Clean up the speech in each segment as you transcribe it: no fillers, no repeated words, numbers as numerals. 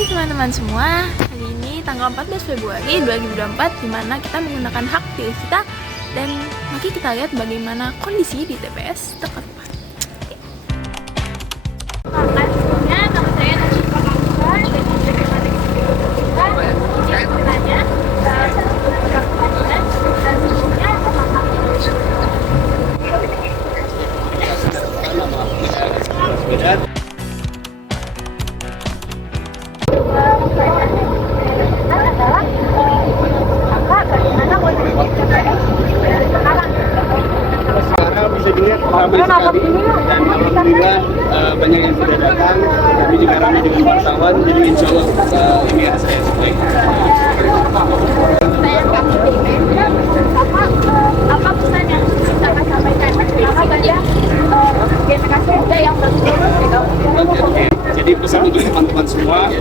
pagi teman-teman semua. Hari ini tanggal 14 Februari 2024 di mana kita menggunakan hak pilih kita, dan mari kita lihat bagaimana kondisi di TPS dekat rumah. Nama saya Najib Pakausa dan bagaimana kita bertanya dan sebelumnya sekarang bisa dilihat ramai sekali dan alhamdulillah banyak yang sudah datang. Kami juga ramai dengan wartawan, jadi insya Allah ini hasil yang baik. apa pesan yang bisa kami sampaikan apa saja generasi muda yang Oke. Jadi pesan untuk teman-teman semua,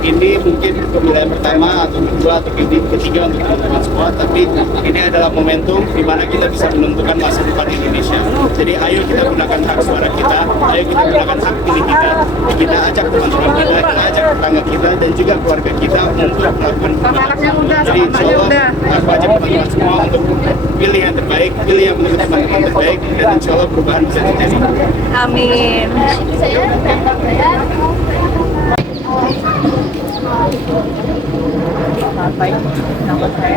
ini mungkin pemilihan pertama atau kedua atau ketiga untuk teman-teman semua, tapi ini adalah momentum di mana kita bisa menentukan masa depan Indonesia. Jadi ayo kita gunakan hak suara kita, ayo kita gunakan hak pilih kita ajak teman-teman kita ajak tetangga kita dan juga keluarga kita untuk melakukan perubahan. Jadi insya Allah aku ajak teman-teman semua untuk pilih yang terbaik, pilih yang menurut teman-teman terbaik, dan insya Allah perubahan bisa terjadi. Amin. Baik, nama saya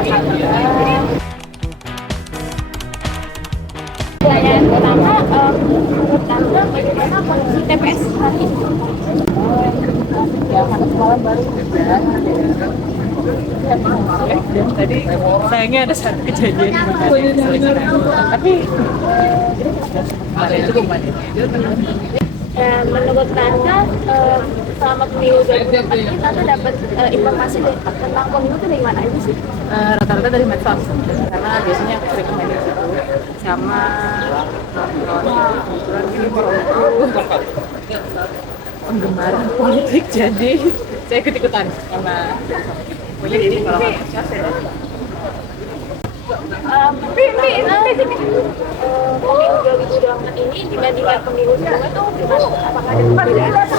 Pertanyaan pertama, menurut Anda bagaimana kondisi TPS hari ini? ya karena semalam baru dan tadi sayangnya ada satu kejadian tapi ada itu kemarin. Menurut Anda, selama pemilu 2024 ini Anda dapat informasi tentang pemilu itu dari mana aja sih? Rata-rata dari medsos karena biasanya aku sering main di situ sama kebetulan ini penggemar politik, jadi saya ikut-ikutan karena punya jadi kalau medsos ya. Pemilu 2024 ini dibandingkan pemilu sebelumnya tuh gimana? Apakah ada perbedaan?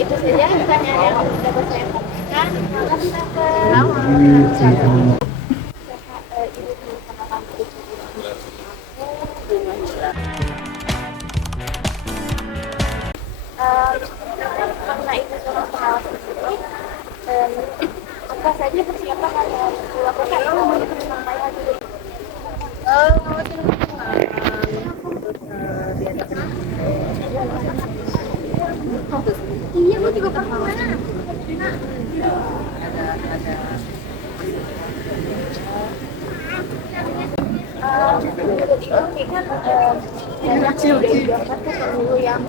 Itu saja pertanyaan yang dapat saya sampaikan. Terima kasih karena itu seorang pengawas ini, apa saja persiapan yang harus dilakukan untuk penyampaian dulu? Iya, aku juga pernah. Menurut Ibu nih kan banyak sih udah diangkat ke pemilu yang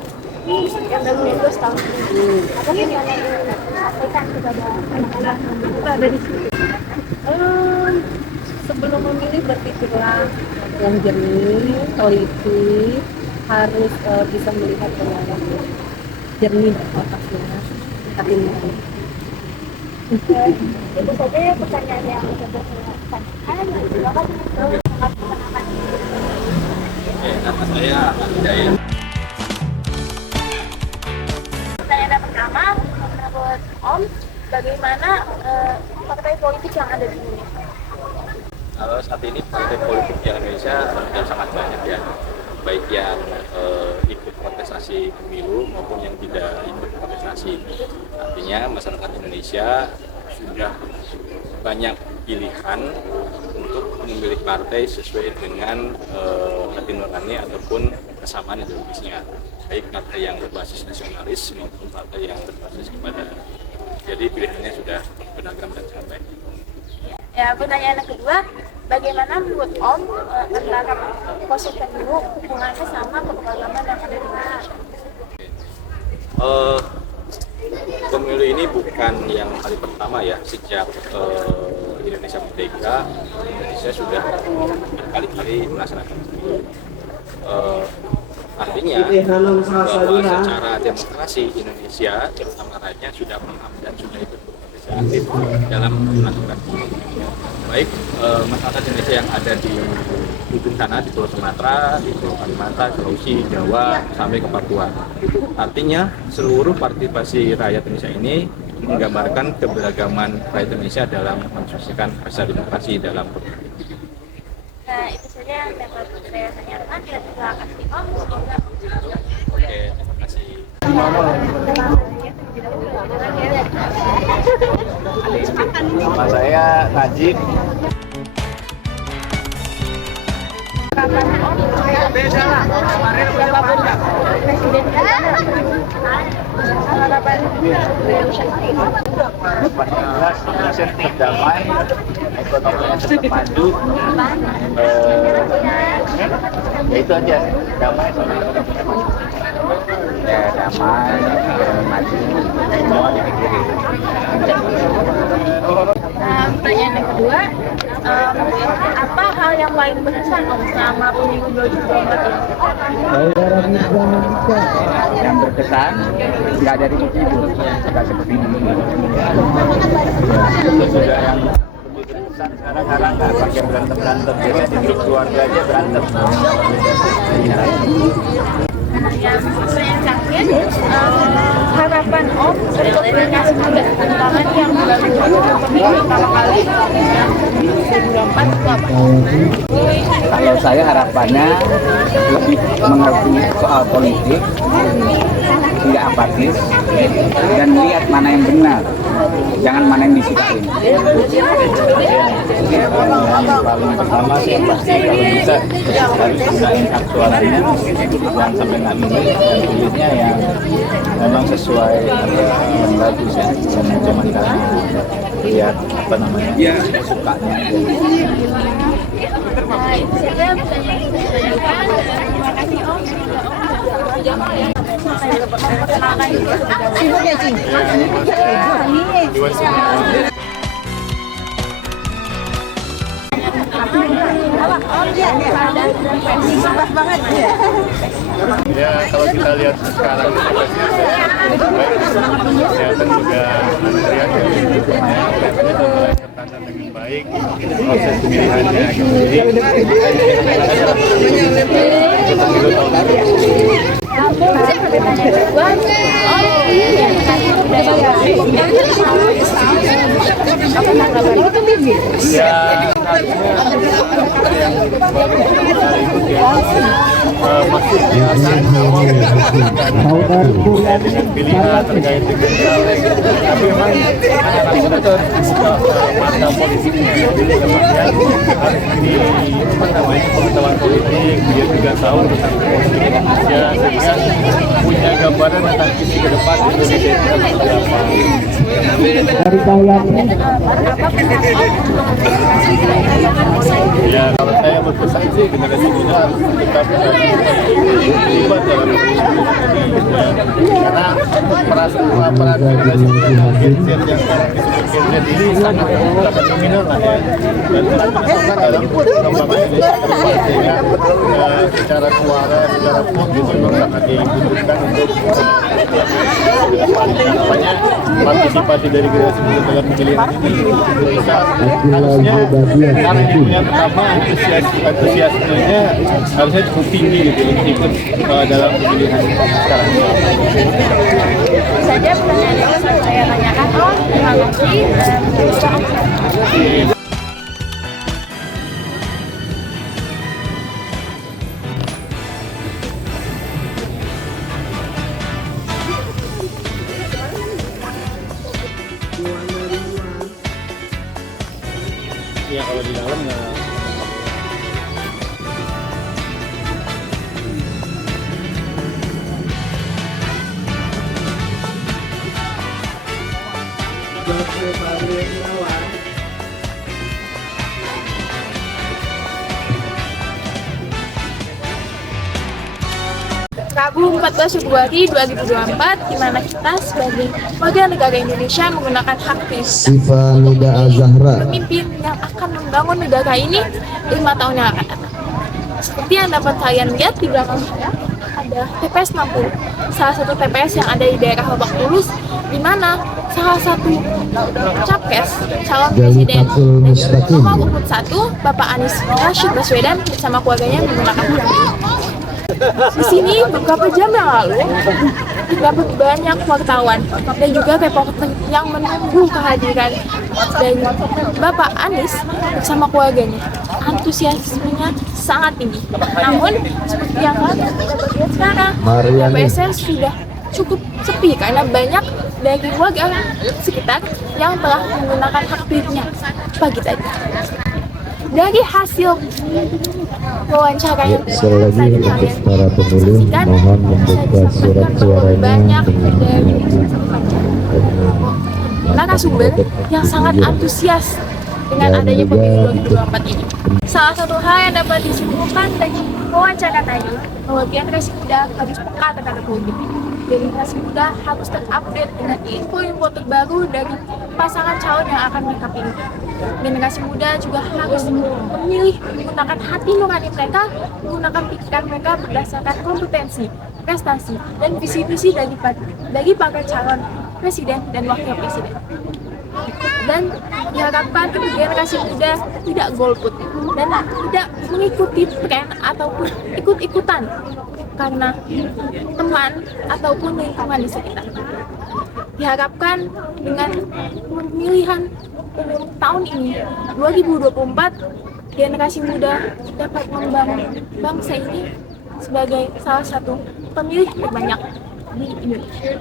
baru 12 tahun ini. Apa sih yang ingin disampaikan kepada anak-anak kita ada di sini? Sebelum memilih berpikirlah yang jernih, teliti, harus bisa melihat dengan jernih otaknya, hatinya. Itu saja ya pertanyaan yang dapat saya tanyakan. Terima kasih sangat menyenangkan. Nama saya Hidayat. Pertanyaan yang pertama, menurut Om, bagaimana partai politik yang ada di Indonesia? Kalau saat ini partai politik di Indonesia sudah sangat banyak ya, baik yang ikut kontestasi pemilu maupun yang tidak ikut kontestasi. Artinya masyarakat Indonesia sudah banyak pilihan untuk memilih partai sesuai dengan hati nurani ataupun kesamaan ideologisnya, baik partai yang berbasis nasionalis maupun partai yang berbasis kepada. Jadi pilihannya sudah beragam dan sangat baik. Ya, pertanyaan yang kedua, bagaimana menurut Om antara proses pemilu hubungannya sama keberagaman yang ada di mana? Pemilu ini bukan yang kali pertama ya, sejak Indonesia merdeka, Indonesia sudah berkali-kali melaksanakan pemilu. Artinya bahwa secara demokrasi Indonesia terutama rakyatnya sudah paham dan sudah ikut berpartisipasi dalam menentukan baik masyarakat Indonesia yang ada di ujung sana di Pulau Sumatera, di Pulau Kalimantan, Sulawesi, Jawa sampai ke Papua. Artinya seluruh partisipasi rakyat Indonesia ini menggambarkan keberagaman rakyat Indonesia dalam mensukseskan pesta demokrasi dalam pemilu. Nah, itu saja yang dapat saya tanyakan. Terima kasih Om. Semoga Oke, terima kasih. Nama saya Najib. Indonesia tetap damai, ekonominya tetap maju. Ya itu aja, damai sama ekonominya maju. Ya damai, ekonomi maju, semua dipikirin. Pertanyaan yang kedua, apa hal yang paling berkesan Om selama pemilu 2024 ini? Yang berkesan nggak dari begitu, nggak seperti ini. Itu sudah yang begitu berkesan sekarang nggak pakai berantem, biasanya di grup keluarga aja berantem. Yang terakhir, harapan Om untuk Indonesia muda, terutama yang baru pemilu pertama kali yang 2024 itu apa? Kalau saya harapannya lebih mengerti soal politik, tidak apatis, dan lihat mana yang benar, jangan mana yang disikain. Yang paling pertama sih yang pasti kalau bisa harus gunain hak suaranya, jangan sampai nggak milih dan pilihnya yang memang sesuai yang bagus ya, jangan cuma karena lihat apa namanya sukanya aja. Nah, itu saja pertanyaan yang saya tanyakan. Terima kasih Om. Semoga Om memperkenalkan Ya kalau kita lihat sekarang baik kesehatan juga antrian kelihatannya sudah mulai tertata dengan baik proses pemilihannya gitu. Jadi pemilu tahun ini. Ya, yang baru kali itu masih biasa dengan pilihan terkait dengan caleg, tapi memang anak-anak muda harus dibuka mata politiknya, jadi harus di pengetahuan politik, dia juga tahu tentang politik Indonesia, sehingga punya gambaran tentang visi ke depan Indonesia itu seperti apa. Ya kalau saya berpesan sih generasi muda harus tetap terlibat dalam karena peran generasi muda Gen Z yang sekarang disebut Gen Z ini sangat dominan lah ya, dan sangat dalam pengembangan Indonesia ke depan, sehingga secara suara, secara vote gitu memang sangat dibutuhkan untuk namanya partisipasi dari generasi muda dalam pemilihan ini bisa harusnya karena yang pertama antusiasmenya harusnya cukup tinggi gitu untuk ikut dalam pemilihan sekarang ini. Itu saja pertanyaan yang saya tanyakan Om. Terima kasih. Ya kalau di dalam nggak. Rabu 14 Februari 2024, di mana kita sebagai warga negara Indonesia menggunakan hak pilih Sifa Nida Azahra. pemimpin yang akan membangun negara ini 5 tahun yang akan datang. Seperti yang dapat kalian lihat di belakang saya, ada TPS 60, salah satu TPS yang ada di daerah Lebak Bulus, di mana salah satu capres calon presiden nomor urut 1 Bapak Anies Rashid Baswedan bersama keluarganya menggunakan mobil. Di sini beberapa jam yang lalu terdapat banyak wartawan dan juga reporter yang menunggu kehadiran dari Bapak Anies bersama keluarganya. Antusiasmenya sangat tinggi. Namun seperti yang kalian dapat lihat sekarang, TPS sudah cukup sepi karena banyak dari warga sekitar yang telah menggunakan hak pilihnya pagi tadi. Dari hasil wawancara yang sekali lagi untuk para pemilih mohon membuka surat suaranya banyak dengan dari hati. narasumber yang sangat antusias dengan adanya pemilu 2024 ini. Salah satu hal yang dapat disimpulkan dari wawancara tadi bahwa generasi muda harus peka terhadap politik. Generasi muda harus terupdate dengan info-info terbaru dari pasangan calon yang akan mereka pilih. Generasi muda juga harus memilih menggunakan hati nurani mereka, menggunakan pikiran mereka berdasarkan kompetensi, prestasi, dan visi-visi dari para calon presiden dan wakil presiden. Dan diharapkan generasi muda tidak golput dan tidak mengikuti tren ataupun ikut-ikutan karena teman ataupun lingkungan di sekitar. Diharapkan dengan pemilihan umum tahun ini 2024, generasi muda dapat membangun bangsa ini sebagai salah satu pemilih terbanyak di Indonesia.